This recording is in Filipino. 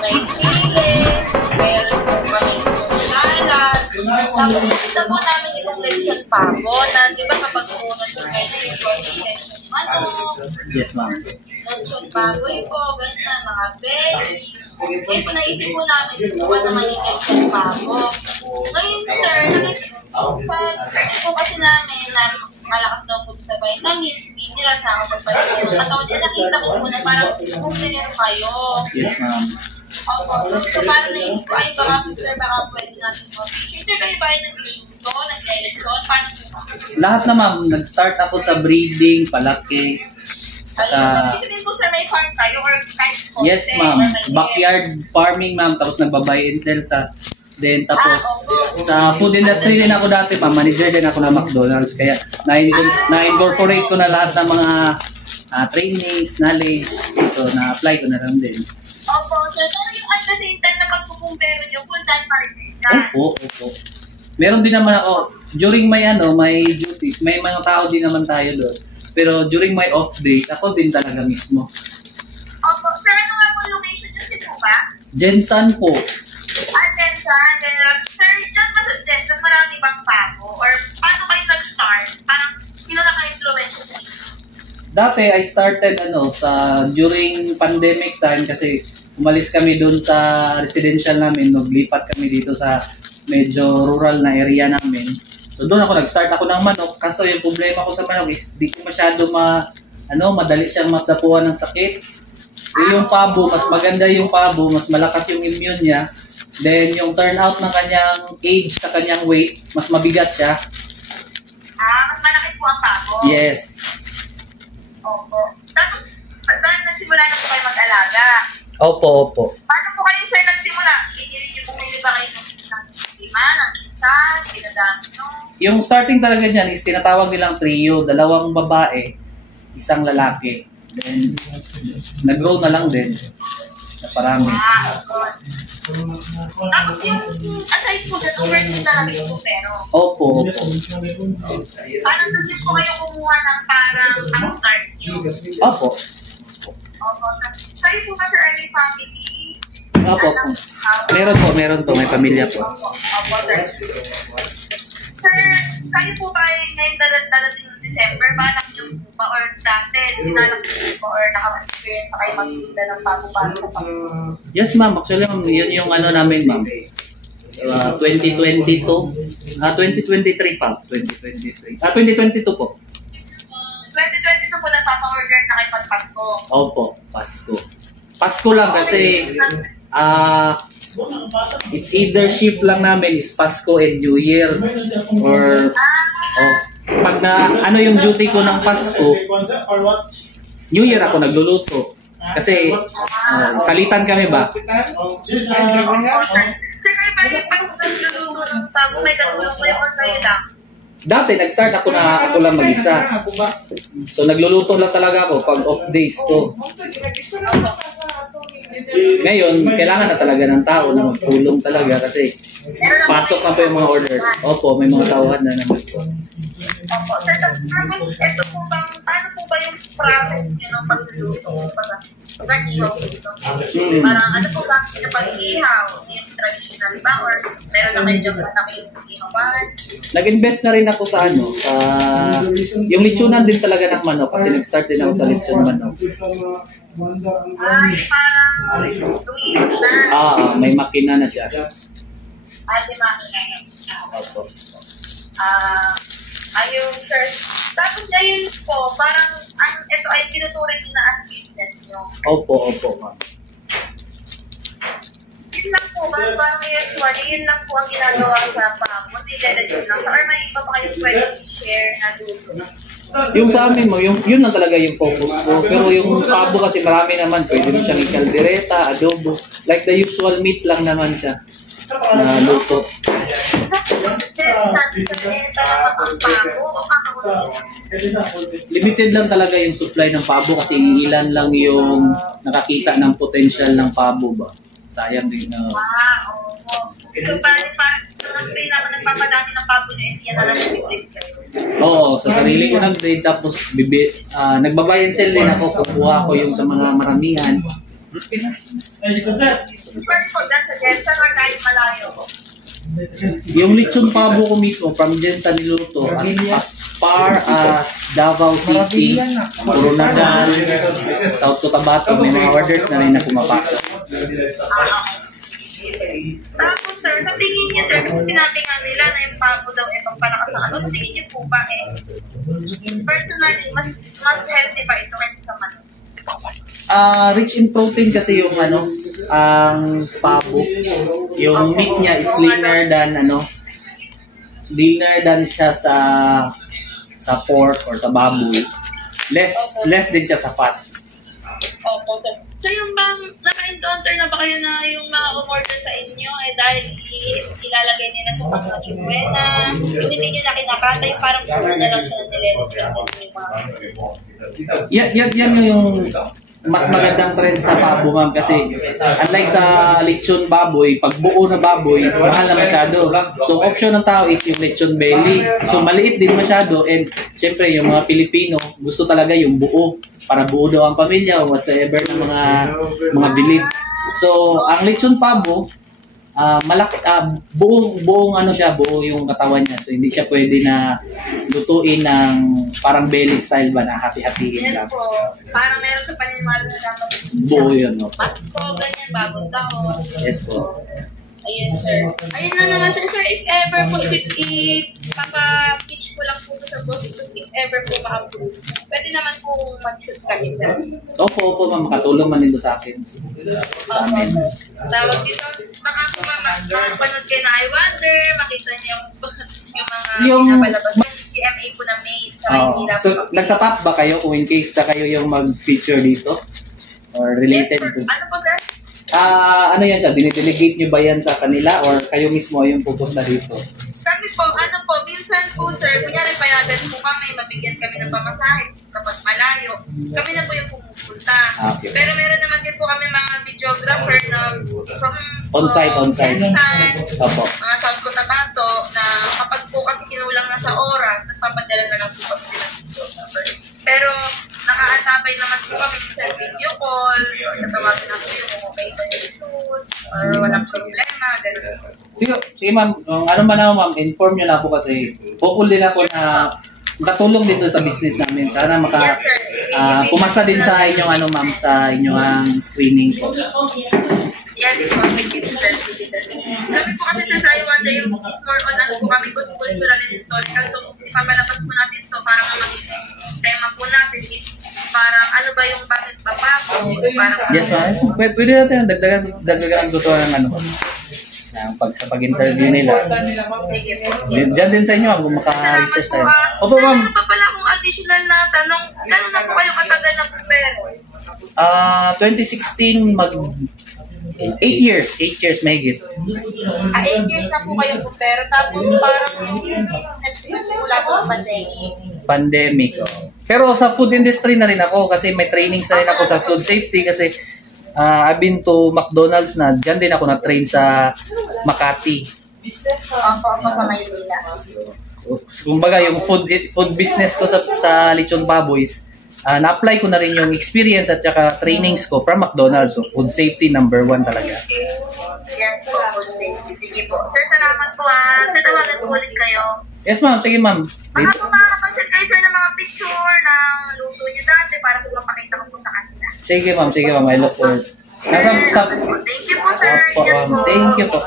may sili, meron po kami salad. Tapos gusto po namin itong lechon pavo na di ba kapag puno yung lechon Yes, ma'am. lechon baboy po, ganyan, mga veg. Ngayon po naisip po namin po naman yung lechon pavo. Ngayon sir, search po kasi namin na malakas daw po sa vitamins, minerals na ako pagpapalito. Katawan siya nakita ko po na parang kumpleto kayo. Yes, ma'am. Opo, so parang naisip ko, ay baka sir, baka pwede natin po. Siyempre kayo ba yung nagluto, nag-electron, paano po? Lahat na, ma'am. Nag-start ako sa breeding, palaki. Ayun, ibig po sir, may farm kayo or kahit po? Yes, ma'am. Backyard farming, ma'am. Tapos nagbabuy and sell sa... Then tapos sa food industry din ako dati, ma'am. Manager din ako ng McDonald's. Kaya na-incorporate ko na lahat ng mga trainings, knowledge. Ito, na-apply ko na lang din. Opo, sir. Pero yung at the same time na pagpupumbero nyo, full-time pa rin yan. Opo. Meron din naman ako, during my my duties, may mga tao din naman tayo doon. Pero during my off days, ako din talaga mismo. Opo, sir, ano nga po location nyo po ba? Jensan po. Jensan. Sir, dyan ba sa Jensan, marami bang pako? Or paano kayo nag-start? Parang, sino na ka-influence nyo? Dati I started during pandemic time kasi umalis kami doon sa residential namin, naglipat kami dito sa medyo rural na area namin. So doon nag-start ako ng manok. Kaso yung problema ko sa manok is di ko masyado madali siyang matapuan ng sakit. Yung pabo, mas maganda yung pabo, mas malakas yung immune niya. Then yung turnout ng kanyang age sa kanyang weight, mas mabigat siya. Mas malaki po ang pabo? Yes. Opo. Tapos, parang nagsimula na po kayo mag-alaga? Opo. Paano po kayo sir nagsimula? Hindi niyo po kayo ba kayo ng lima, ng isa, ginadami nyo? Yung starting talaga niyan is tinatawag nilang trio, 2 babae, 1 lalaki. Then, nag-grow na lang din. Na parami. Tapos yung aside po dyan, overseas na namin po pero. Opo. Paano nagsin po kayo kumuha ng parang ang start nyo? Opo. Kayo po ba sir, any family? Opo. Meron po. May pamilya po. Opo, sir. Sir, kayo po ba ngayon dadating ng December? Balak niyo po ba? Or dati, sinalak niyo po? Or naka-experience na kayo magtinda ng bago-bago sa Pasko? Yes, ma'am. Actually, ma'am, yun yung namin, ma'am. 2022. 2023 pa. 2023. 2022 po. 2022 po nagpapa-order na kayo pag Pasko? Opo, Pasko. Pasko lang kasi it's either shift lang namin is Pasko and New Year or pag yung duty ko ng Pasko, New Year ako nagluluto kasi salitan kami ba? Sir, kayo ba yung pag-nagluluto ng bago may katulong kayo o kayo lang? Dati nag-start ako lang mag-isa. So nagluluto lang talaga ako pag off days ko. Ngayon, kailangan na talaga ng tao na magtulong talaga kasi pasok na po yung mga orders. Opo, may mga tauhan na naman po. Opo, sir, ito po bang, paano po ba yung process nyo ng pagluluto? Pag-ihaw dito. Parang ano po ba, kapag ihaw, yung traditional ba? Or meron na kayo dyan mataki yung ihawan? Nag-invest na rin ako sa yung lechonan din talaga ng manok kasi nag-start din ako sa lechon manok. Ay, parang tuwid na. May makina na siya. Di makina yun. Opo. Ayun, sir. Tapos ngayon po, parang ito ay tinuturing na as business nyo. Opo, ma'am. Yun lang po ba? Parang usually, yun lang po ang ginagawa sa pamo. Hindi yun lang. Or may iba pa kayong pwede share na duto? Yung sa amin mo, yun na talaga yung focus ko. Pero yung pabo kasi marami naman. Pwede mo siyang ikaldereta, adobo. Like the usual meat lang naman siya na luto. Limited lang talaga yung supply ng pabo kasi ilan lang yung nakakita ng potential ng pabo ba. Sayang din na. So parang nagpapadami ng pabo niya, yan na lang yung Oo, sa sarili ko nag-trade tapos nagbabuy and sell din ako. Kukuha ko yung sa mga maramihan. First po, dyan sa Jensen or kahit malayo. Yung lechon pabo ko mismo, from dyan sa niluto, as far as Davao City, Coronadal, South Cotabato, may mga orders na rin na pumapasok. Tapos sir, sa tingin niyo sir, kung sinabi nga nila na yung pabo daw ay pampalakas ng ano, sa tingin niyo po ba personally, mas healthy ba ito kaysa sa manok? Rich in protein kasi yung ang pabo. Yung meat niya is leaner than siya sa pork or sa baboy. Less din siya sa fat. Opo sir. So yung bang naka-encounter na ba kayo na yung mga umorder sa inyo dahil ilalagay nila sa mga chikwena, hindi nyo na kinakatay, parang puro na lang sila nila. Yan yung mas magandang trend sa pabo, ma'am, kasi unlike sa lechon baboy, pag buo na baboy, mahal na masyado. So option ng tao is yung lechon belly. So maliit din masyado, and syempre yung mga Pilipino gusto talaga yung buo para buo daw ang pamilya o whatsoever ng mga bilib. So ang lechon pabo, buong siya, buo yung katawan niya. So hindi siya pwede na lutuin ng parang belly style ba na hati-hatiin lang. Yes po. Parang meron sa paniniwala na dapat Buo yun, no? mas po, ganyan, babot ako. Yes po. Ayun sir. Ayun na naman sir, if ever po, papa-pitch ko lang po sa boss, if ever po ma-approve. Pwede naman po mag-shoot kami sir. Opo, ma'am, makatulong man nito sa akin. Sa amin. Tawag dito, baka po makapanood kayo na I Wonder, makita niyo yung mga pinapalabas. GMA po na made sa Maynila. So, nagtatap ba kayo kung in case na kayo yung mag-feature dito? Or related to? Ano po sir? Ano yan siya? Dinidelegate nyo ba yan sa kanila or kayo mismo yung pupunta dito? Kami po, minsan po sir, kunyari payagan po kami, mabigyan kami ng pamasahe kapag malayo. Kami na po yung pumupunta. Okay. Pero meron naman din po kami mga videographer na from On-site. Opo. mga South Cotabato na kapag po kasi kinulang na sa oras, nagpapadala na lang po kami sila ng videographer. Pero nakaantabay naman po kami sa video call, natawagan na po yung okay na yung shoot, or walang problema, gano'n. Sige ma'am, ano man ako ma'am, inform nyo lang po kasi hopeful din ako na makatulong dito sa business namin. Sana pumasa din sa inyong ma'am, sa inyong screening po. Yes, thank you, sir. Kami po kasi sir, sa I Wonder, yung more on po kami cultural and historical. So, ipapalabas po natin ito para maging tema po natin is parang ano ba yung bakit ba pa po? Yes ma'am. Pwede natin dagdagan ang gusto ng sa pag-interview nila. Sige po. Diyan din sa inyo kung maka-research tayo. Opo ma'am. Ano pa pala kung additional na tanong, gano'n na po kayo katagal ng pumpero? 2016 8 years mahigit. 8 years na po kayong pumpero, tapos parang nagsimula po ang pandemic. Pero sa food industry na rin ako kasi may trainings na rin ako sa food safety kasi I've been to McDonald's na dyan din ako na-train sa Makati. Ako sa Maynila. Kumbaga yung food business ko sa Lechon Baboys, na-apply ko na rin yung experience at saka trainings ko from McDonald's. So, food safety number 1 talaga. Yes po, food safety. Sige po. Sir, salamat po tatawagan po ulit kayo. Yes ma'am, sige ma'am. Baka po makakapag-send kayo sir ng mga picture ng luto nyo dati para po mapakita ko po sa kanila. Sige ma'am, I look forward. Thank you po sir. Thank you po.